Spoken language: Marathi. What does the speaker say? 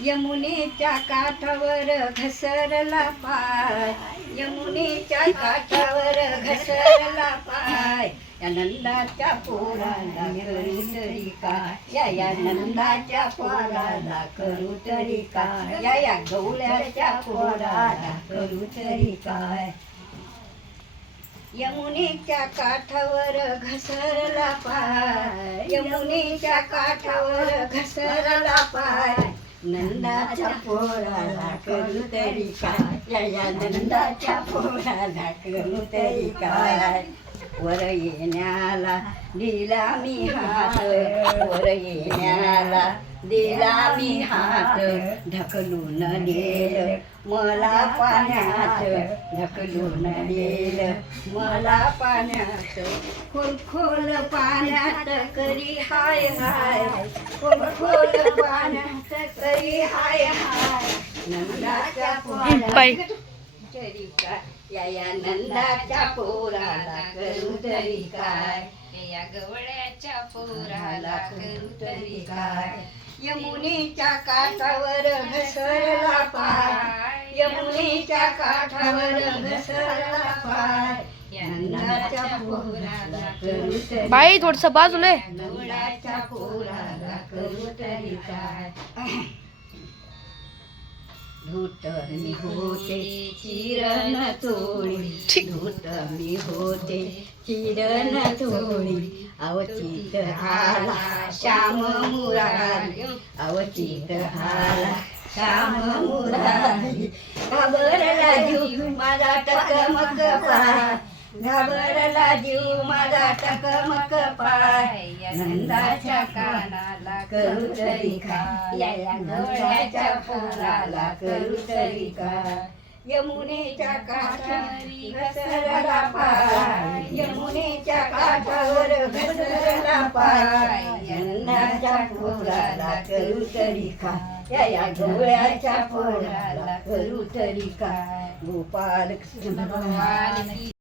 यमुनेच्या काठावर घसरला पाय. यमुनेच्या काठावर घसरला पाय. या नंदाच्या पोराला करू तरी काय? या या नंदाच्या पोराला करू तरी काय? या या गवळ्याच्या पोराला करू तरी काय? यमुनेच्या काठावर घसरला पाय. यमुनेच्या काठावर घसरला पाय. नंदाच्या पोराला करू तरी काय? या नंदाच्या पोराला करू तरी काय? वर येण्याला दिला मी हात वर येण्याला दिला मी हात. ढकलून नेल मला पाण्यात ढकलून नेल मला पाण्यात. खोल पाण्यात करी हाय हाय. खोल खोल पाण्यात करी हाय हाय. नंदाच्या. पोराला तरी काय या या नंदाच्या पोराला करू तरी काय? या गवळ्याच्या पोराला करू तरी काय? यमुनेच्या काठावर घसरला पाय. यमुनेच्या काठावर घसरला पाय. बाई थोडस बाजूला ये. नवऱ्याच्या पोराला करू तरी काय धूत मी होते चिरण चोळी. होते चिरण चोळी. अवचित श्याम मुरारी. अवचित हाला श्याम मुरारी. टकमक पाय. घाबरला जीव माझा टकमक पाय. नंदाच्या कानाला करू तरी काय या गवळ्याच्या पोराला करू तरी काय यमुनेच्या काठावरी घसरला पाय. यमुनेच्या काठावर घसरला पाय. यंदाच्या पोराला करू तरी का? या या गवळ्याच्या पोराला करू तरी काय गोपाल कृष्ण भगवान